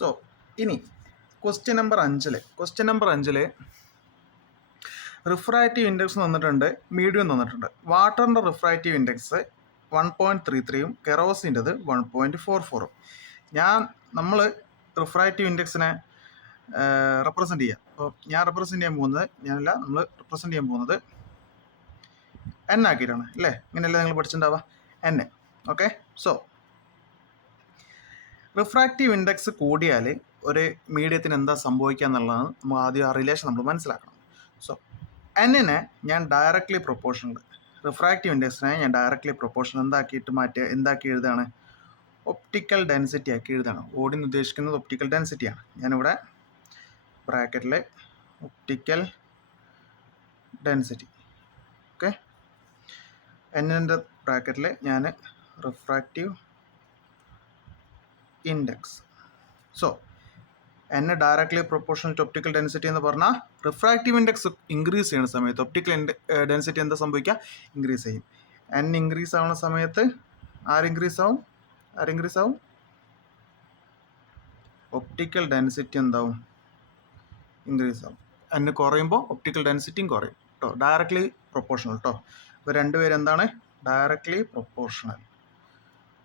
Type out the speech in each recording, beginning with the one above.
So ഇനി question number 5 refractive index തന്നിട്ടുണ്ട്, medium തന്നിട്ടുണ്ട്. വാട്ടറിൻ്റെ റിഫ്രാക്റ്റീവ് ഇൻഡെക്സ് 1.33 കെറോസിൻ്റെത് 1.44. നമ്മൾ റിഫ്രാക്റ്റീവ് ഇൻഡെക്സിനെ റെപ്രസെൻ്റ് ചെയ്യാം. അപ്പോൾ ഞാൻ റെപ്രസെൻ്റ് ചെയ്യാൻ പോകുന്നത് എൻ ആക്കിയിട്ടാണ് അല്ലേ? ഇങ്ങനെയല്ലേ നിങ്ങൾ പഠിച്ചിട്ടുണ്ടാവുക, N. Okay, so refractive index കൂടിയാൽ ഒരു മീഡിയത്തിന് എന്താ സംഭവിക്കുക എന്നുള്ളതാണ് നമ്മൾ ആദ്യം ആ റിലേഷൻ നമ്മൾ മനസ്സിലാക്കണം. സോ എന്നിനെ ഞാൻ ഡയറക്റ്റ്ലി പ്രൊപ്പോർഷണൽ, റിഫ്രാക്റ്റീവ് ഇൻഡെക്സിനെ ഞാൻ ഡയറക്റ്റ്ലി പ്രൊപ്പോർഷണൽ എന്താക്കി എഴുതുകയാണ്? ഒപ്റ്റിക്കൽ ഡെൻസിറ്റി ആക്കി എഴുതുകയാണ്. ഓടിന്ന് ഉദ്ദേശിക്കുന്നത് ഒപ്റ്റിക്കൽ ഡെൻസിറ്റിയാണ്. ഞാനിവിടെ ബ്രാക്കറ്റിൽ ഒപ്റ്റിക്കൽ ഡെൻസിറ്റി, ഓക്കെ, എന്നിൻ്റെ ബ്രാക്കറ്റിൽ ഞാൻ റിഫ്രാക്റ്റീവ് ഇൻഡെക്സ്. സോ എന്നെ directly proportional to optical density എന്ന് പറഞ്ഞാൽ റിഫ്രാക്റ്റീവ് ഇൻഡെക്സ് ഇൻക്രീസ് ചെയ്യുന്ന സമയത്ത് ഒപ്റ്റിക്കൽ ഡെൻസിറ്റി എന്താ സംഭവിക്കുക? ഇൻക്രീസ് ചെയ്യും. എൻ ഇൻക്രീസ് ആവുന്ന സമയത്ത് ആര് ഇൻക്രീസ് ആവും? ഒപ്റ്റിക്കൽ ഡെൻസിറ്റി എന്താവും? ഇൻക്രീസ് ആവും. എൻ കുറയുമ്പോൾ ഒപ്റ്റിക്കൽ ഡെൻസിറ്റിയും കുറയും കേട്ടോ. ഡയറക്റ്റ്ലി പ്രൊപ്പോർഷണൽ കേട്ടോ. ഇപ്പോൾ രണ്ടുപേരും എന്താണ്? Directly proportional.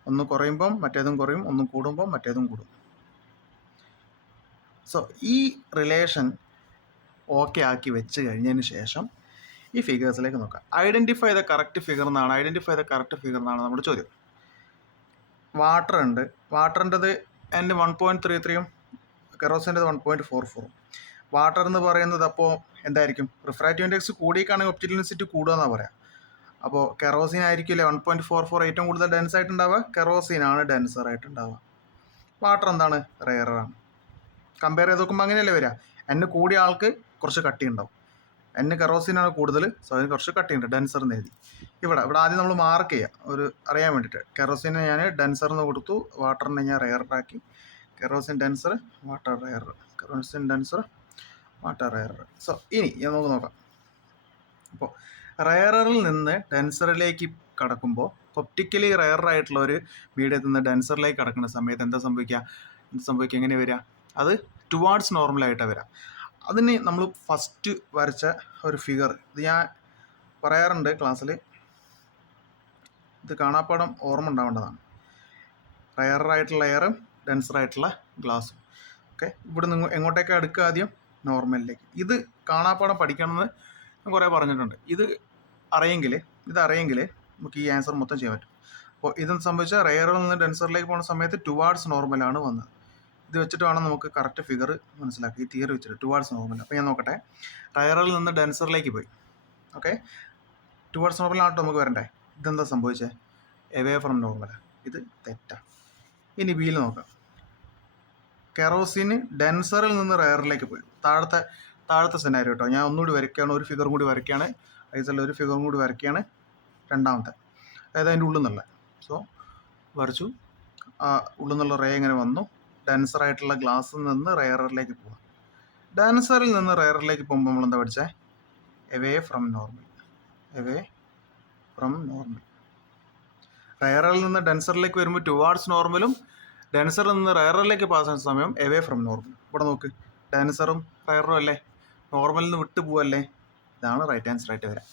ഒന്ന് കുറയുമ്പം മറ്റേതും കുറയും, ഒന്ന് കൂടുമ്പോൾ മറ്റേതും കൂടും. സോ ഈ റിലേഷൻ ഓക്കെ ആക്കി വെച്ച് കഴിഞ്ഞതിന് ശേഷം ഈ ഫിഗേഴ്സിലേക്ക് നോക്കാം. ഐഡൻറ്റിഫൈ ദ കറക്റ്റ് ഫിഗർ എന്നാണ് നമ്മുടെ ചോദ്യം. വാട്ടർ ഉണ്ട്, വാട്ടറിൻ്റെത് എൻ്റെ 1.33 കെറോസിൻ്റെത് 1.44. വാട്ടർ എന്ന് പറയുന്നത് അപ്പോൾ എന്തായിരിക്കും? റിഫ്രാക്റ്റീവ് ഇൻഡെക്സ് കൂടിയേക്കാണെങ്കിൽ ഒപ്റ്റിക്കൽ ഡെൻസിറ്റി കൂടുക എന്നാണ് പറയാം. അപ്പോൾ കെറോസിൻ ആയിരിക്കില്ലേ 1.44 ഏറ്റവും കൂടുതൽ ഡെൻസ് ആയിട്ടുണ്ടാവുക? കെറോസിനാണ് ഡെൻസർ ആയിട്ടുണ്ടാവുക. വാട്ടർ എന്താണ്? റെയറാണ്. കമ്പയർ ചെയ്ത് നോക്കുമ്പോൾ അങ്ങനെയല്ലേ വരിക? എന്നെ കൂടിയ ആൾക്ക് കുറച്ച് കട്ടി ഉണ്ടാവും. എന്നെ കെറോസിനാണ് കൂടുതൽ, സോ അതിന് കുറച്ച് കട്ടിയുണ്ട്, ഡെൻസർ എന്ന് എഴുതി. ഇവിടെ ആദ്യം നമ്മൾ മാർക്ക് ചെയ്യുക ഒരു അറിയാൻ വേണ്ടിയിട്ട്. കെറോസിനെ ഞാൻ ഡെൻസർ എന്ന് കൊടുത്തു, വാട്ടറിനെ ഞാൻ റെയറാക്കി. Kerosene denser, water rare, kerosene denser, water rare. So ഇനി നമുക്ക് നോക്കാം. അപ്പോൾ റെയറിൽ നിന്ന് ഡെൻസറിലേക്ക് കടക്കുമ്പോൾ ഒപ്റ്റിക്കലി റെയറായിട്ടുള്ള ഒരു മീഡിയത്തിൽ നിന്ന് ഡെൻസറിലേക്ക് കടക്കുന്ന സമയത്ത് എന്താ സംഭവിക്കുക? എങ്ങനെ വരിക? അത് ടുവാർഡ്സ് നോർമലായിട്ടാണ് വരിക. അതിന് നമ്മൾ ഫസ്റ്റ് വരച്ച ഒരു ഫിഗർ, ഇത് ഞാൻ പറയാറുണ്ട് ക്ലാസ്സിൽ, ഇത് കാണാപ്പാടം ഓർമ്മ ഉണ്ടാവേണ്ടതാണ്. റെയറായിട്ടുള്ള എയറും ഡെൻസറായിട്ടുള്ള ഗ്ലാസും. ഓക്കെ, ഇവിടെ നിങ്ങൾ എങ്ങോട്ടേക്ക് അടുക്കുക? ആദ്യം നോർമലിലേക്ക്. ഇത് കാണാപ്പാടം പഠിക്കണമെന്ന് ഞാൻ കുറേ പറഞ്ഞിട്ടുണ്ട്. ഇത് അറിയെങ്കിൽ നമുക്ക് ഈ ആൻസർ മൊത്തം ചെയ്യാൻ പറ്റും. അപ്പോൾ ഇതെന്ന് സംഭവിച്ചാൽ റെയറിൽ നിന്ന് ഡെൻസറിലേക്ക് പോകുന്ന സമയത്ത് ടുവാർഡ്സ് നോർമലാണ് വന്നത്. ഇത് വെച്ചിട്ട് വേണം നമുക്ക് കറക്റ്റ് ഫിഗർ മനസ്സിലാക്കി, ഈ തിയറി വെച്ചിട്ട് ടുവാർഡ്സ് നോർമൽ. അപ്പോൾ ഞാൻ നോക്കട്ടെ, റെയറിൽ നിന്ന് ഡെൻസറിലേക്ക് പോയി. ഓക്കെ, ടുവാർഡ്സ് നോർമലാണോ നമുക്ക് വരണ്ടേ? ഇതെന്താ സംഭവിച്ചത്? Away from normal. ഇത് തെറ്റാണ്. ഇനി ബിയിൽ നോക്കാം. കെറോസിന് ഡെൻസറിൽ നിന്ന് റെയറിലേക്ക് പോയി. താഴത്തെ സെനാരിയോ കേട്ടോ. ഞാൻ ഒന്നുകൂടി വരയ്ക്കുകയാണ്, ഒരു ഫിഗർ കൂടി വരയ്ക്കുകയാണ്. ഐസറിൽ ഒരു ഫിഗറും കൂടി വരയ്ക്കുകയാണ്, രണ്ടാമത്തെ, അതായത് അതിൻ്റെ ഉള്ളിൽ നിന്നുള്ള. സോ വരച്ചു. ആ ഉള്ളിൽ നിന്നുള്ള റേ ഇങ്ങനെ വന്നു, ഡെൻസറായിട്ടുള്ള ഗ്ലാസ്സിൽ നിന്ന് റെയറിലേക്ക് പോകാം. ഡെൻസറിൽ നിന്ന് റെയറിലേക്ക് പോകുമ്പോൾ നമ്മൾ എന്താ പഠിച്ചത്? Away from normal. റെയറിൽ നിന്ന് ഡെൻസറിലേക്ക് വരുമ്പോൾ ടുവാർഡ്സ് നോർമലും, ഡെൻസറിൽ നിന്ന് റെയറിലേക്ക് പാസ് ചെയ്യുന്ന സമയം എവേ ഫ്രം നോർമൽ. ഇവിടെ നോക്ക്, ഡെൻസറും റെയറും അല്ലേ, നോർമലിൽ നിന്ന് വിട്ടു പോവല്ലേ? ഇതാണ് റൈറ്റ് ആൻസർ ആയിട്ട് വരാം.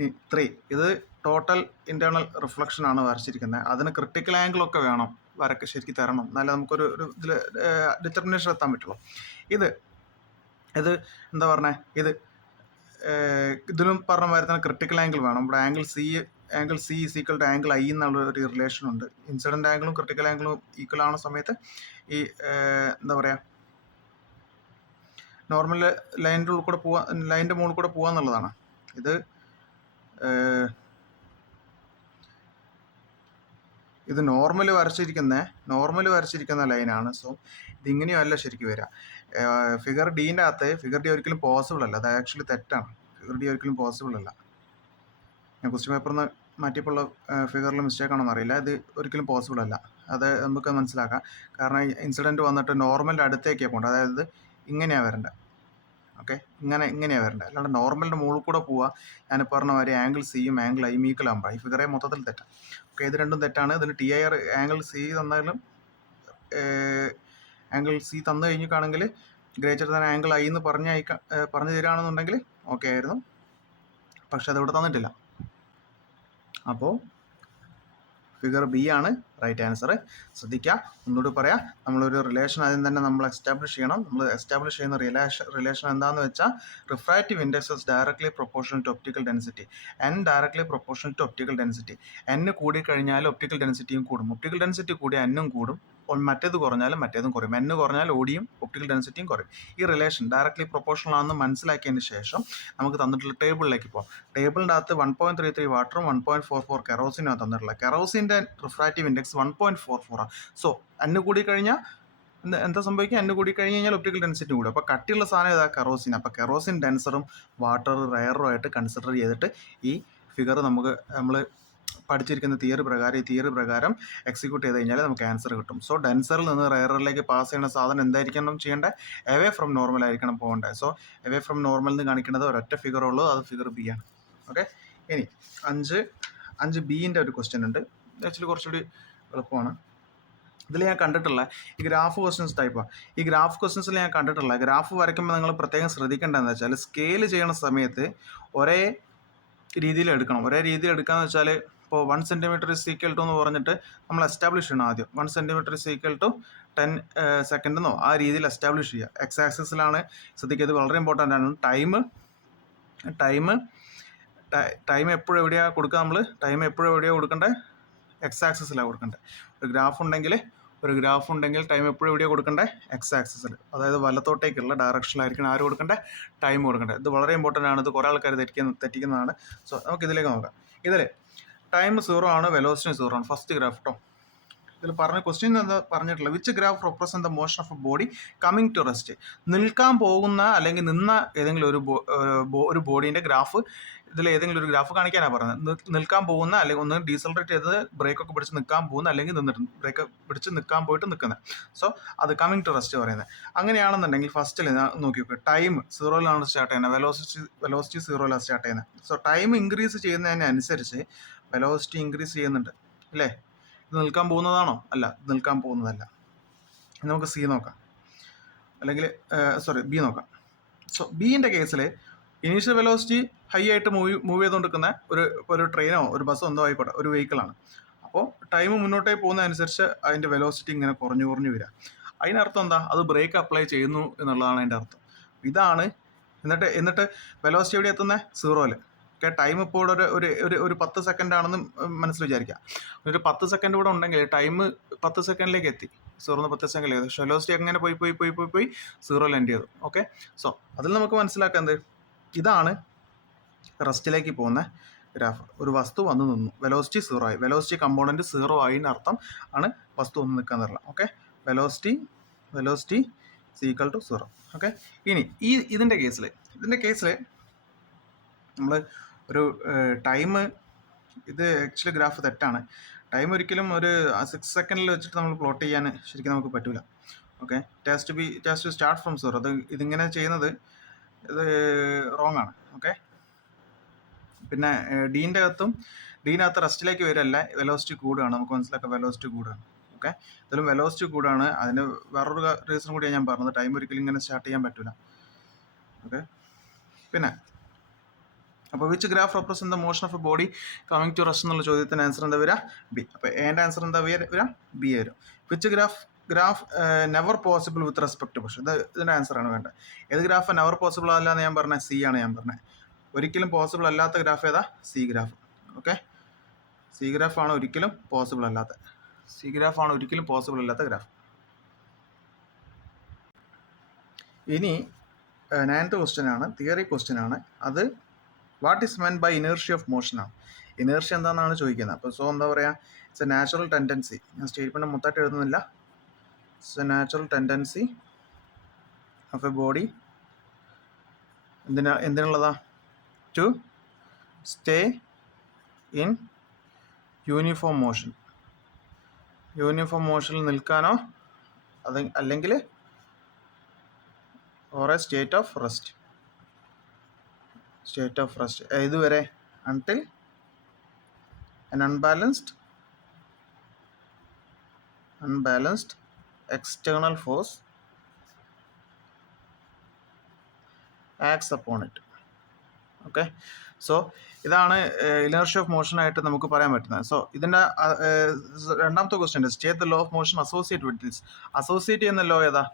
ഈ 3 ഇത് ടോട്ടൽ ഇൻറ്റേർണൽ റിഫ്ലക്ഷൻ ആണ് വരച്ചിരിക്കുന്നത്. അതിന് ക്രിട്ടിക്കൽ ആംഗിളൊക്കെ വേണം, ശരിക്കും തരണം, എന്നാലേ നമുക്കൊരു ഇതിൽ ഡിറ്റർമിനേഷൻ എത്താൻ പറ്റുള്ളൂ. ഇത് എന്താ പറഞ്ഞത്? ഇതിലും പറഞ്ഞ മാതിരി തന്നെ ക്രിട്ടിക്കൽ ആംഗിൾ വേണം. ഇവിടെ angle C is equal to angle I എന്നുള്ള ഒരു റിലേഷൻ ഉണ്ട്. ഇൻസിഡൻ്റ് ആംഗിളും ക്രിട്ടിക്കൽ ആംഗിളും ഈക്വൽ ആവുന്ന സമയത്ത് ഈ എന്താ പറയുക, നോർമൽ ലൈനിൻ്റെ ഉള്ളിൽ കൂടെ ലൈനിൻ്റെ മുകളിൽ കൂടെ പോകാന്നുള്ളതാണ്. ഇത് നോർമൽ വരച്ചിരിക്കുന്ന ലൈനാണ്. സോ ഇതിങ്ങനെയും അല്ല ശരിക്കും വരിക. ഫിഗർ ഡീൻ്റെ അകത്ത് ഫിഗർ ഡി ഒരിക്കലും പോസിബിൾ അല്ല. അത് ആക്ച്വലി തെറ്റാണ്. ഫിഗർ ഡി ഒരിക്കലും പോസിബിൾ അല്ല. ഞാൻ ക്വസ്റ്റ്യൻ പേപ്പറിൽ നിന്ന് മാറ്റിയപ്പോൾ ഫിഗറിൽ മിസ്റ്റേക്ക് ആണെന്ന് അറിയില്ല. ഇത് ഒരിക്കലും പോസിബിൾ അല്ല. അത് നമുക്ക് മനസ്സിലാക്കാം. കാരണം ഇൻസിഡൻറ്റ് വന്നിട്ട് നോർമലിൻ്റെ അടുത്തേക്കാണ് പോകേണ്ടത്. അതായത് ഇങ്ങനെയാണ് വരേണ്ടത്. ഓക്കെ, ഇങ്ങനെയാണ് വരേണ്ടത്. അല്ലാണ്ട് നോർമലിൻ്റെ മുകളിൽ കൂടെ പോവുക. ഞാൻ പറഞ്ഞ മാതിരി ആംഗിൾ സിയും ആംഗിൾ ഐയും ഈക്വൽ ആകുമ്പോൾ ഈ ഫിഗറെ മൊത്തത്തിൽ തെറ്റാണ്. ഓക്കെ, ഇത് രണ്ടും തെറ്റാണ്. ഇതിന് T I R angle C തന്നാലും ആംഗിൾ സി തന്നു കഴിഞ്ഞിട്ടാണെങ്കിൽ ഗ്രേറ്റർ ദാൻ ആംഗിൾ ഐ എന്ന് പറഞ്ഞു തരികയാണെന്നുണ്ടെങ്കിൽ ഓക്കെ ആയിരുന്നു. പക്ഷെ അതിവിടെ തന്നിട്ടില്ല. അപ്പോൾ ഫിഗർ ബി ആണ് റൈറ്റ് ആൻസർ. ശ്രദ്ധിക്കുക, ഒന്നുകൂടി പറയാം. നമ്മളൊരു റിലേഷൻ ആദ്യം തന്നെ നമ്മൾ എസ്റ്റാബ്ലിഷ് ചെയ്യണം. നമ്മൾ എസ്റ്റാബ്ലിഷ് ചെയ്യുന്ന റിലേഷൻ എന്താണെന്ന് വെച്ചാൽ refractive index is directly proportional to optical density. N directly proportional to optical density. N കൂടിക്കഴിഞ്ഞാൽ ഒപ്റ്റിക്കൽ ഡെൻസിറ്റിയും കൂടും. ഒപ്റ്റിക്കൽ ഡെൻസിറ്റി കൂടി എന്നും കൂടും. മറ്റേത് കുറഞ്ഞാലും മറ്റേതും കുറയും. എൻ കുറഞ്ഞാൽ ഓടിയും ഒപ്റ്റിക്കൽ ഡെൻസിറ്റിയും കുറയും. ഈ റിലേഷൻ ഡയറക്ട്ലി പ്രൊപ്പോർഷണൽ ആണെന്ന് മനസ്സിലാക്കിയതിന് ശേഷം നമുക്ക് തന്നിട്ടുള്ള ടേബിളിലേക്ക് പോകാം. ടേബിളിൻ്റെ അകത്ത് 1.33 വാട്ടറും 1.44 കെറോസിനാണ് തന്നിട്ടുള്ളത്. കെറോസിൻ്റെ റിഫ്രാക്റ്റീവ് ഇൻഡെക്സ് 1.44 ആണ്. സോ എൻ കൂടി കഴിഞ്ഞാൽ എന്താ സംഭവിക്കുക? എൻ കൂടി കഴിഞ്ഞ് കഴിഞ്ഞാൽ ഒപ്റ്റിക്കൽ ഡെൻസിറ്റി കൂടും. അപ്പോൾ കട്ടിയുള്ള സാധനം ഏതാ? കെറോസിൻ. അപ്പോൾ കെറോസിൻ ഡെൻസറും വാട്ടർ റയറും ആയിട്ട് കൺസിഡർ ചെയ്തിട്ട് ഈ ഫിഗർ നമ്മൾ പഠിച്ചിരിക്കുന്ന തിയറി പ്രകാരം എക്സിക്യൂട്ട് ചെയ്ത് കഴിഞ്ഞാൽ നമുക്ക് ആൻസർ കിട്ടും. സോ ഡെൻസറിൽ നിന്ന് റയറിലേക്ക് പാസ് ചെയ്യുന്ന സാധനം എന്തായിരിക്കണം ചെയ്യേണ്ടത്? എവേ ഫ്രം നോർമൽ ആയിരിക്കണം പോകേണ്ടത്. സോ എവേ ഫ്രം നോർമൽ എന്ന് കാണിക്കുന്നത് ഒരൊറ്റ ഫിഗർ ഉള്ളൂ, അത് ഫിഗർ ബി ആണ്. ഓക്കെ, ഇനി 5 ബിൻ്റെ ഒരു ക്വസ്റ്റ്യൻ ഉണ്ട്. ആക്ച്വലി കുറച്ചുകൂടി എളുപ്പമാണ്. ഇതിൽ ഞാൻ കണ്ടിട്ടുള്ള ഈ ഗ്രാഫ് ക്വസ്റ്റ്യൻസ് ടൈപ്പാണ്. ഈ ഗ്രാഫ് ക്വസ്റ്റ്യൻസിൽ ഞാൻ കണ്ടിട്ടുള്ള ഗ്രാഫ് വരയ്ക്കുമ്പോൾ നിങ്ങൾ പ്രത്യേകം ശ്രദ്ധിക്കേണ്ടതെന്ന് വെച്ചാൽ സ്കെയിൽ ചെയ്യുന്ന സമയത്ത് ഒരേ രീതിയിൽ എടുക്കണം. ഒരേ രീതിയിൽ എടുക്കാന്ന് വെച്ചാൽ ഇപ്പോൾ 1 സെൻറ്റിമീറ്റർ ഇസ് ഈക്വൽ ടു എന്ന് പറഞ്ഞിട്ട് നമ്മൾ എസ്റ്റാബ്ലിഷ് ചെയ്യണം. ആദ്യം 1 centimetre is equal to 10 second എന്നോ ആ രീതിയിൽ എസ്റ്റാബ്ലിഷ് ചെയ്യുക. എക്സ് ആക്സിസിലാണ് ശ്രദ്ധിക്കുക, ഇത് വളരെ ഇമ്പോർട്ടൻ്റ് ആണ്. ടൈം എപ്പോഴും എവിടെയാണ് കൊടുക്കുക? നമ്മൾ ടൈം എപ്പോഴും എവിടെയാണ് കൊടുക്കേണ്ടത്? എക്സ് ആക്സിസിലാണ് കൊടുക്കേണ്ടത്. ഒരു ഗ്രാഫ് ഉണ്ടെങ്കിൽ ടൈം എപ്പോഴും എവിടെയാണ് കൊടുക്കേണ്ടത്? എക്സ് ആക്സിസിൽ, അതായത് വലത്തോട്ടേക്കുള്ള ഡയറക്ഷനിലായിരിക്കണം ആര് കൊടുക്കേണ്ടത്? ടൈം കൊടുക്കേണ്ടത്. ഇത് വളരെ ഇമ്പോർട്ടൻ്റ് ആണ്. ഇത് കുറേ ആൾക്കാർ തെറ്റിക്കുന്നതാണ്. സോ നമുക്ക് ഇതിലേക്ക് നോക്കാം. ഇതിൽ ടൈം 0 ആണ്, വെലോസിറ്റി 0 ആണ്. ഫസ്റ്റ് ഗ്രാഫ് കേട്ടോ. ഇതിൽ ക്വസ്റ്റ്യൻ എന്താ പറഞ്ഞിട്ടുള്ളത്? Which graph represent the motion of a body coming to rest. നിൽക്കാൻ പോകുന്ന അല്ലെങ്കിൽ നിന്ന ഏതെങ്കിലും ഒരു ബോഡീൻ്റെ ഗ്രാഫ്, ഇതിൽ ഏതെങ്കിലും ഒരു ഗ്രാഫ് കാണിക്കാനാണ് പറയുന്നത്. നിൽക്കാൻ പോകുന്ന, അല്ലെങ്കിൽ ഒന്ന് ഡീസലറേറ്റ് ചെയ്തത്, ബ്രേക്കൊക്കെ പിടിച്ച് നിൽക്കാൻ പോകുന്ന, അല്ലെങ്കിൽ നിന്നിട്ട് ബ്രേക്ക് പിടിച്ച് നിൽക്കാൻ പോയിട്ട് നിൽക്കുന്നത്. സോ അത് കമ്മിങ് ടു റെസ്റ്റ് പറയുന്നത്. അങ്ങനെയാണെന്നുണ്ടെങ്കിൽ ഫസ്റ്റിൽ നോക്കി നോക്കുക, ടൈം 0-ലാണ് സ്റ്റാർട്ട് ചെയ്യുന്നത്, വെലോസിറ്റി 0-ലാണ് സ്റ്റാർട്ട് ചെയ്യുന്നത്. സോ ടൈം ഇൻക്രീസ് ചെയ്യുന്നതിനനുസരിച്ച് വെലോസിറ്റി ഇൻക്രീസ് ചെയ്യുന്നുണ്ട് അല്ലേ? ഇത് നിൽക്കാൻ പോകുന്നതാണോ? അല്ല, നിൽക്കാൻ പോകുന്നതല്ല. നമുക്ക് സി നോക്കാം, അല്ലെങ്കിൽ ബി നോക്കാം. സോ ബിൻ്റെ കേസിൽ ഇനീഷ്യൽ വെലോസിറ്റി ഹൈ ആയിട്ട് മൂവ് ചെയ്തുകൊണ്ടിരിക്കുന്ന ഒരു ട്രെയിനോ ഒരു ബസ്സോ എന്തോ ആയിക്കോട്ടെ, ഒരു വെഹിക്കിളാണ്. അപ്പോൾ ടൈം മുന്നോട്ടേ പോകുന്നതനുസരിച്ച് അതിൻ്റെ വെലോസിറ്റി ഇങ്ങനെ കുറഞ്ഞു വരിക. അതിനർത്ഥം എന്താ? അത് ബ്രേക്ക് അപ്ലൈ ചെയ്യുന്നു എന്നുള്ളതാണ് അതിൻ്റെ അർത്ഥം. ഇതാണ്. എന്നിട്ട് വെലോസിറ്റി എവിടെ എത്തുന്നത്? 0-ൽ. ഓക്കെ, ടൈം ഇപ്പോൾ ഒരു 10 സെക്കൻഡ് ആണെന്ന് മനസ്സിൽ വിചാരിക്കുക. ഒരു 10 സെക്കൻഡ് കൂടെ ഉണ്ടെങ്കിൽ ടൈം 10 സെക്കൻഡിലേക്ക് എത്തി. 0-ന്ന് 10 സെക്കൻഡിലേക്ക്. വെലോസിറ്റി അങ്ങനെ പോയി 0-ൽ എൻഡ് ചെയ്തു. ഓക്കെ, സോ അതിൽ നമുക്ക് മനസ്സിലാക്കാം എന്ത്? ഇതാണ് റെസ്റ്റിലേക്ക് പോകുന്ന ഗ്രാഫ്. ഒരു വസ്തു വന്ന് നിന്നു, വെലോസിറ്റി 0 ആയി. വെലോസിറ്റി കമ്പോണൻറ്റ് 0 ആയി എന്നർത്ഥം ആണ് വസ്തു വന്ന് നിൽക്കാൻ തരണം. Okay, velocity equal to 0. Okay, ഇനി ഇതിൻ്റെ കേസിൽ നമ്മൾ ഒരു ടൈം, ഇത് ആക്ച്വലി ഗ്രാഫ് തെറ്റാണ്. ടൈം ഒരിക്കലും ഒരു 6 സെക്കൻഡിൽ വെച്ചിട്ട് നമ്മൾ പ്ലോട്ട് ചെയ്യാൻ ശരിക്കും നമുക്ക് പറ്റില്ല. Okay, has to start from 0. ഇതിങ്ങനെ ചെയ്യുന്നത് ഇത് റോങ് ആണ്. ഓക്കെ, പിന്നെ ഡീനകത്ത് റെസ്റ്റിലേക്ക് വരല്ല, വെലോസിറ്റി കൂടുകയാണ്. നമുക്ക് മനസ്സിലാക്കാം, വെലോസിറ്റി കൂടുകയാണ്. ഓക്കെ, ഇതിലും വെലോസിറ്റി കൂടുകയാണ്. അതിന് വേറൊരു റീസൺ കൂടിയാണ് ഞാൻ പറഞ്ഞത്, ടൈം ഒരിക്കലും ഇങ്ങനെ സ്റ്റാർട്ട് ചെയ്യാൻ പറ്റില്ല. ഓക്കെ, പിന്നെ അപ്പോൾ which graph represent the motion of a body coming to rest എന്നുള്ള ചോദ്യത്തിന് ആൻസർ എന്താ വരിക? ബി. അപ്പോൾ എൻ്റെ ആൻസർ എന്താ വരിക? ബി വരും. Which graph never possible with respect to motion. ഇതിൻ്റെ ആൻസറാണ് വേണ്ടത്. ഏത് ഗ്രാഫ് നെവർ പോസിബിൾ അല്ല എന്ന് ഞാൻ പറഞ്ഞത്? സി ആണ് ഞാൻ പറഞ്ഞത്. ഒരിക്കലും പോസിബിൾ അല്ലാത്ത ഗ്രാഫ് ഏതാ? C graph. ഓക്കെ, സി ഗ്രാഫാണ് ഒരിക്കലും പോസിബിൾ അല്ലാത്ത ഗ്രാഫ്. ഇനി 9th ക്വസ്റ്റ്യൻ ആണ്, തിയറി ക്വസ്റ്റ്യൻ ആണ്. അത് what is meant by inertia of motion ആണ്. ഇനേർഷ്യ എന്താണെന്നാണ് ചോദിക്കുന്നത്. അപ്പോൾ സോ എന്താ പറയുക? It's a natural tendency. ഞാൻ സ്റ്റേറ്റ്മെൻറ്റ് മൊത്തമായിട്ട് എഴുതുന്നില്ല. It's a natural tendency of a body. എന്തിനുള്ളതാ? ടു സ്റ്റേ ഇൻ യൂണിഫോം മോഷനിൽ നിൽക്കാനോ അല്ലെങ്കിൽ or a state of rest. ഇതുവരെ until an unbalanced external force acts upon it. Okay, so ഇതാണ് inertia of motion ആയിട്ട് നമുക്ക് പറയാൻ പറ്റുന്നത്. സോ ഇതിൻ്റെ രണ്ടാമത്തെ question state the law of motion associate with this. Associate ചെയ്യുന്ന ലോ ഏതാ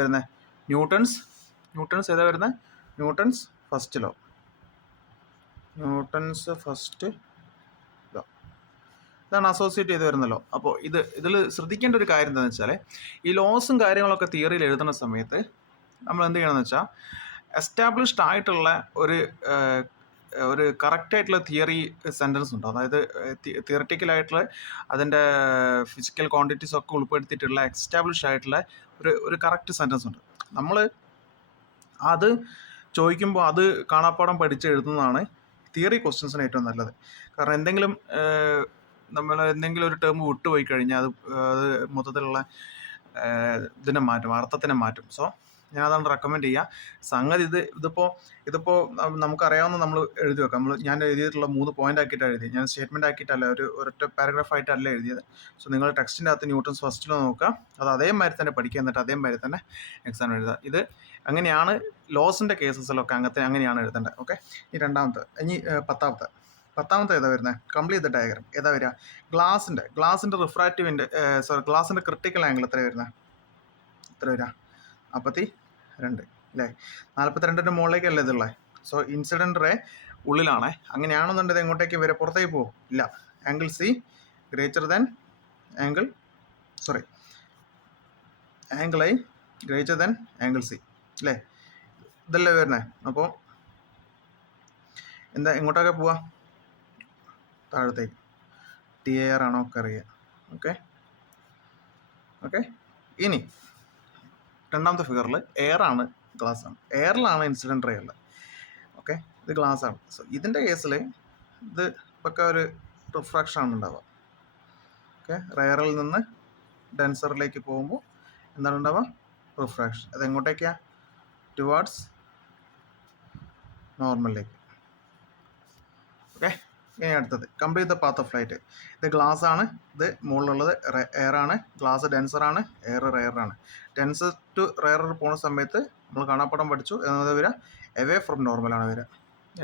വരുന്നത്? ന്യൂട്ടൺസ് ഏതാ വരുന്നത്? Newton's first law. ഇതാണ് അസോസിയേറ്റ് ചെയ്ത് വരുന്നല്ലോ. അപ്പോൾ ഇതിൽ ശ്രദ്ധിക്കേണ്ട ഒരു കാര്യം എന്താണെന്ന് വെച്ചാൽ, ഈ ലോസും കാര്യങ്ങളൊക്കെ തിയറിയിൽ എഴുതുന്ന സമയത്ത് നമ്മൾ എന്ത് ചെയ്യണമെന്ന് വെച്ചാൽ, എസ്റ്റാബ്ലിഷ്ഡ് ആയിട്ടുള്ള ഒരു കറക്റ്റായിട്ടുള്ള തിയറി സെൻറ്റൻസ് ഉണ്ട്. അതായത് തിയററ്റിക്കലായിട്ടുള്ള അതിൻ്റെ ഫിസിക്കൽ ക്വാണ്ടിറ്റീസ് ഒക്കെ ഉൾപ്പെടുത്തിയിട്ടുള്ള എസ്റ്റാബ്ലിഷ്ഡ് ആയിട്ടുള്ള ഒരു കറക്റ്റ് സെൻറ്റൻസ് ഉണ്ട്. നമ്മൾ അത് ചോദിക്കുമ്പോൾ അത് കാണാപ്പാടം പഠിച്ച് എഴുതുന്നതാണ് തിയറി ക്വസ്റ്റ്യൻസിന് ഏറ്റവും നല്ലത്. കാരണം നമ്മൾ എന്തെങ്കിലും ഒരു ടേം വിട്ടുപോയി കഴിഞ്ഞാൽ അത് മൊത്തത്തിലുള്ള ഇതിനെ മാറ്റും, അർത്ഥത്തിനെ മാറ്റും. സോ ഞാനതാണ് റെക്കമെൻഡ് ചെയ്യുക. സംഗതി ഇതിപ്പോൾ നമുക്കറിയാവുന്ന നമ്മൾ എഴുതി വെക്കാം. ഞാൻ എഴുതിയിട്ടുള്ള 3 പോയിന്റ് ആക്കിയിട്ടാണ് എഴുതിയത്. ഞാൻ സ്റ്റേറ്റ്മെന്റ് ആക്കിയിട്ടല്ല, ഒരൊറ്റ പാരഗ്രാഫ് ആയിട്ടല്ല എഴുതിയത്. സോ നിങ്ങൾ ടെക്സ്റ്റിൻ്റെ അകത്ത് ന്യൂട്ടൺസ് ഫസ്റ്റിൽ നോക്കുക, അത് അതേമാതിരി തന്നെ പഠിക്കുക, എന്നിട്ട് അതേമാതിരി തന്നെ എക്സാം എഴുതുക. ഇത് അങ്ങനെയാണ് ലോസിൻ്റെ കേസസിലൊക്കെ അങ്ങനെയാണ് എഴുതേണ്ടത്. ഓക്കെ, ഈ പത്താമത്തെ ഏതാ വരുന്നത്? Complete the diagram. ഏതാ വരിക? ഗ്ലാസിൻ്റെ റിഫ്രാക്റ്റീവിൻ്റെ ഗ്ലാസിൻ്റെ ക്രിട്ടിക്കൽ ആംഗിൾ എത്ര വരുന്നത്? എത്ര വരിക? 42 അല്ലേ? 42ൻ്റെ മുകളിലേക്കല്ലേ ഇതുള്ളത്. സോ ഇൻസിഡൻറ്റ് റേ ഉള്ളിലാണേ. അങ്ങനെയാണെന്നുണ്ടെങ്കിൽ എങ്ങോട്ടേക്ക് വരെ പുറത്തേക്ക് പോകും? ഇല്ല. Angle c greater than angle i greater than angle c അല്ലേ? ഇതല്ലേ വരുന്നത്. അപ്പോൾ എങ്ങോട്ടൊക്കെ പോവാ? താഴത്തേക്ക്. ടി എ ആർ ആണോ ഒക്കെ അറിയുക. ഓക്കെ, ഇനി രണ്ടാമത്തെ ഫിഗറിൽ എയറാണ്, ഗ്ലാസ്സാണ്. എയറിലാണ് ഇൻസിഡൻറ്റ് റേ ഉള്ളത്. ഓക്കെ, ഇത് ഗ്ലാസ്സാണ്. സോ ഇതിൻ്റെ കേസിൽ ഇത് ഒക്കെ ഒരു റിഫ്രാക്ഷനാണ് ഉണ്ടാവുക. ഓക്കെ, റെയറിൽ നിന്ന് ഡെൻസറിലേക്ക് പോകുമ്പോൾ എന്താണ് ഉണ്ടാവുക? റിഫ്രാക്ഷൻ. അത് എങ്ങോട്ടേക്കാണ്? ടുവാർഡ്സ് നോർമലിലേക്ക്. ഓക്കെ, ഇനി അടുത്തത് complete the path of light. ഇത് ഗ്ലാസ് ആണ്, ഇത് മുകളിലുള്ളത് എയർ ആണ്. ഗ്ലാസ് ഡെൻസർ ആണ്, എയർ റെയർ ആണ്. ഡെൻസർ ടു റെയർ പോകുന്ന സമയത്ത് നമ്മൾ കാണാപ്പാടം പഠിച്ചു എന്നത് വരിക എവേ ഫ്രം നോർമലാണ് വരിക.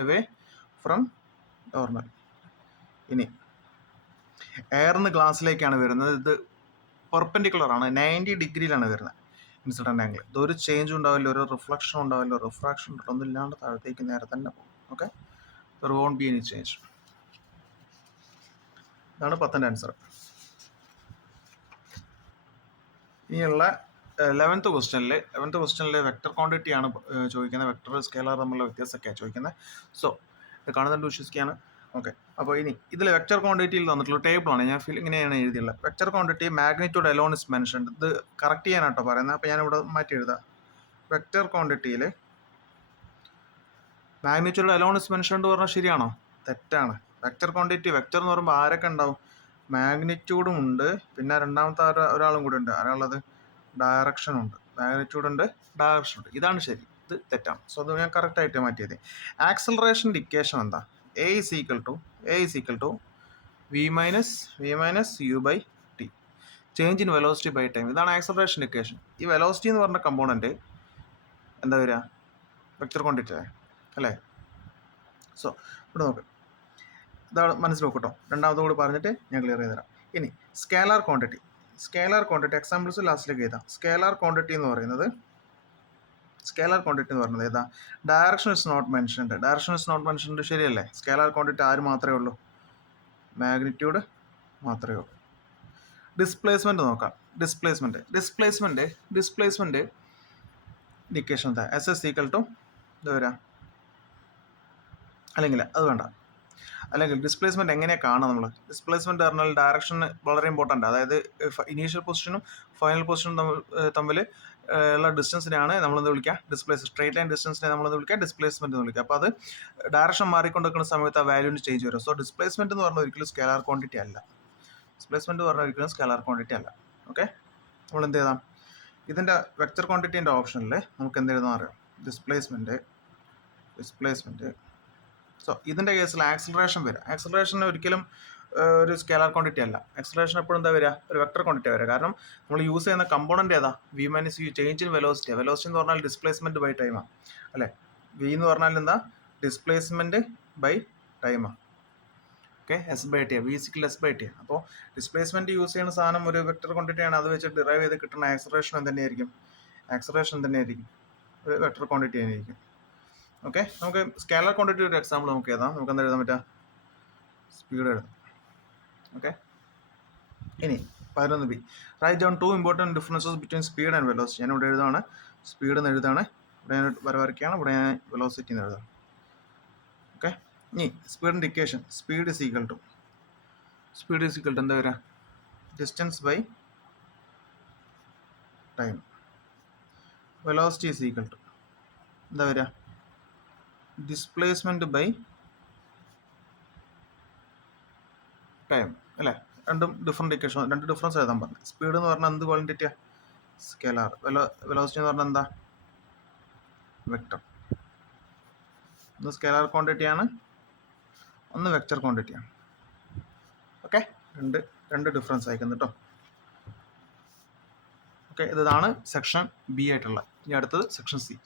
Away from normal. ഇനി എയറിന്ന് ഗ്ലാസ്സിലേക്കാണ് വരുന്നത്. ഇത് പെർപെൻഡിക്കുലർ ആണ്, 90 ഡിഗ്രിയിലാണ് വരുന്നത് ഇൻസിഡൻറ്റ് ആംഗിൾ. ഇതൊരു ചേഞ്ചും ഉണ്ടാവില്ല, ഒരു റിഫ്ലക്ഷനും ഉണ്ടാവില്ല, റിഫ്രാക്ഷൻ ഒന്നും ഇല്ലാണ്ട് താഴത്തേക്ക് നേരെ തന്നെ പോകും. Okay, there won't be any change. ഇതാണ് 10th ആൻസർ. ഇനിയുള്ള 11th ക്വസ്റ്റ്യനിൽ വെക്ടർ ക്വാണ്ടിറ്റി ആണ് ചോദിക്കുന്നത്. വെക്ടർ സ്കേലർ തമ്മിലുള്ള വ്യത്യാസമൊക്കെയാണ് ചോദിക്കുന്നത്. സോ ഇത് കാണുന്നുണ്ട് വിശ്വസിക്കുകയാണ്. ഓക്കെ, അപ്പോൾ ഇനി ഇതിൽ വെക്ടർ ക്വാണ്ടിറ്റിയിൽ തന്നിട്ടുള്ള ടേബിളാണ്. ഞാൻ ഇങ്ങനെയാണ് എഴുതിയുള്ളത്. Vector quantity magnitude alone is mentioned. ഇത് കറക്റ്റ് ചെയ്യാനാട്ടോ പറയുന്നത്. അപ്പോൾ ഞാനിവിടെ മാറ്റി എഴുതാം. വെക്ടർ ക്വാണ്ടിറ്റിയിൽ മാഗ്നിറ്റ്യൂഡ് അലോൺ ഇസ് മെൻഷൻഡ് പറഞ്ഞാൽ ശരിയാണോ? തെറ്റാണ്. വെക്ടർ ക്വാണ്ടിറ്റി, വെക്ടർ എന്ന് പറയുമ്പോൾ ആരൊക്കെ ഉണ്ടാവും? മാഗ്നിറ്റ്യൂഡും ഉണ്ട്, പിന്നെ രണ്ടാമത്തെ ഒരാളും കൂടെ ഉണ്ട്. ആരാളുള്ളത്? ഡയറക്ഷനുണ്ട്. മാഗ്നിറ്റ്യൂഡുണ്ട്, ഡയറക്ഷനുണ്ട്. ഇതാണ് ശരി, ഇത് തെറ്റാണ്. സോ അത് ഞാൻ കറക്റ്റായിട്ട് മാറ്റിയത്. ആക്സലറേഷൻ്റെ ഇക്വേഷൻ എന്താ? A is equal to V minus U by T, change in velocity by time. ഇതാണ് ആക്സലറേഷൻ ഇക്വേഷൻ. ഈ വെലോസിറ്റി എന്ന് പറഞ്ഞ കമ്പോണൻറ്റ് എന്താ വരിക? വെക്ടർ ക്വാണ്ടിറ്റി അല്ലേ? സോ ഇവിടെ നോക്ക്, ഇതാണ് മനസ്സിൽ നോക്കട്ടോ. രണ്ടാമതും കൂടി പറഞ്ഞിട്ട് ഞാൻ ക്ലിയർ ചെയ്ത് തരാം. ഇനി സ്കേലാർ ക്വാണ്ടിറ്റി എക്സാമ്പിൾസ് ലാസ്റ്റിലേക്ക് എഴുതാം. സ്കേലാർ ക്വാണ്ടിറ്റി എന്ന് പറയുന്നത് ഏതാ? Direction is not mentioned. ശരിയല്ലേ? സ്കേലാർ ക്വാണ്ടിറ്റി ആര് മാത്രമേ ഉള്ളൂ? മാഗ്നിറ്റ്യൂഡ് മാത്രമേ ഉള്ളൂ. ഡിസ്പ്ലേസ്മെൻറ്റ് നോക്കാം. ഡിസ്പ്ലേസ്മെൻറ്റ് ഇക്വേഷൻ എന്താ? എസ് എസ് ഈക്വൽ ടു ഇത് വരാം. അല്ലെങ്കിൽ അത് വേണ്ട. അല്ലെങ്കിൽ ഡിസ്പ്ലേസ്മെൻറ്റ് എങ്ങനെയാണ് കാണുക നമ്മൾ? ഡിസ്പ്ലേസ്മെൻറ്റ് പറഞ്ഞാൽ ഡയറക്ഷൻ വളരെ ഇമ്പോർട്ടൻ്റ്. അതായത് ഇനീഷ്യൽ പൊസിഷനും ഫൈനൽ പൊസിഷനും തമ്മിൽ ഉള്ള ഡിസ്റ്റൻസിനെയാണ് നമ്മളെന്ത് വിളിക്കുക? സ്ട്രേറ്റ് ലൈൻ ഡിസ്റ്റൻസിനെ നമ്മളെന്ത് വിളിക്കുക? ഡിസ്പ്ലേസ്മെൻറ്റ് എന്ന് വിളിക്കുക. അപ്പോൾ അത് ഡയറക്ഷൻ മാറിക്കൊണ്ടിരിക്കുന്ന സമയത്ത് ആ വാല്യൂവിന് ചേഞ്ച് വരും. സോ ഡിസ്പ്ലേസ്മെൻറ്റ് എന്ന് പറഞ്ഞാൽ ഒരിക്കലും സ്കേലാർ ക്വാണ്ടിറ്റി അല്ല. ഓക്കെ, നമ്മൾ എന്ത് ചെയ്താം? ഇതിൻ്റെ വെക്ടർ ക്വാണ്ടിറ്റീൻ്റെ ഓപ്ഷനിൽ നമുക്ക് എന്ത് എഴുതാൻ അറിയാം? ഡിസ്പ്ലേസ്മെൻറ്റ്. സോ ഇതിൻ്റെ കേസിൽ ആക്സലറേഷൻ വരിക. ആക്സലറേഷൻ ഒരിക്കലും ഒരു സ്കേലാർ ക്വാണ്ടിറ്റി അല്ല. ആക്സലറേഷൻ എപ്പോഴും എന്താ വരിക? ഒരു വെക്ടർ ക്വാണ്ടിറ്റി വരിക. കാരണം നമ്മൾ യൂസ് ചെയ്യുന്ന കമ്പോണൻ്റ് ഏതാ? V minus U, change in velocity. Velocity എന്ന് പറഞ്ഞാൽ ഡിസ്പ്ലേസ്മെൻറ്റ് ബൈ ടൈമാണ് അല്ലേ? വി എന്ന് പറഞ്ഞാൽ എന്താ, ഡിസ്പ്ലേസ്മെൻറ്റ് ബൈ ടൈമാണ്. Okay, s by t v equal s by t. അപ്പോൾ ഡിസ്പ്ലേസ്മെൻറ്റ് യൂസ് ചെയ്യുന്ന സാധനം ഒരു വെക്ടർ ക്വാണ്ടിറ്റിയാണ്. അത് വെച്ച് ഡിറൈവ് ചെയ്ത് കിട്ടുന്ന ആക്സലറേഷൻ തന്നെയായിരിക്കും, ഒരു വെക്ടർ ക്വാണ്ടിറ്റി തന്നെയായിരിക്കും. ഓക്കെ, നമുക്ക് സ്കാലർ ക്വാണ്ടിറ്റി ഒരു എക്സാമ്പിൾ നമുക്ക് എഴുതാം. നമുക്ക് എന്താ എഴുതാൻ പറ്റുക, സ്പീഡ് എഴുതാം. ഓക്കെ, ഇനി 11b, write down 2 important differences between speed and velocity. ഞാൻ ഇവിടെ എഴുതാണ്, സ്പീഡ് എന്ന് എഴുതാണ്, ഇവിടെ ഞാൻ വരയ്ക്കുകയാണ്, ഇവിടെ ഞാൻ വെലോസിറ്റി എന്ന് എഴുതാം. ഓക്കെ, ഇനി സ്പീഡിൻ്റെ equation, speed is equal to എന്താ വരിക, distance by time. Velocity is equal to എന്താ വരിക, ഡിസ്പ്ലേസ്മെൻറ്റ് ബൈ ടൈം അല്ലേ. രണ്ടും ഡിഫറെൻറ്റ് ഇക്വേഷൻ, രണ്ട് ഡിഫറൻസ് എഴുതാൻ പറഞ്ഞു. സ്പീഡ് എന്ന് പറഞ്ഞാൽ എന്ത് ക്വാണ്ടിറ്റിയാണ്, സ്കെലാർ. വെലോസിറ്റി എന്ന് പറഞ്ഞാൽ എന്താ, വെക്ടർ. ഒന്ന് സ്കെലാർ ക്വാണ്ടിറ്റിയാണ്, ഒന്ന് വെക്ടർ ക്വാണ്ടിറ്റിയാണ്. ഓക്കെ, രണ്ട് ഡിഫറൻസ് അയക്കുന്നു കേട്ടോ. ഓക്കെ, ഇതാണ് സെക്ഷൻ ബി ആയിട്ടുള്ള. ഇനി അടുത്തത് സെക്ഷൻ സി.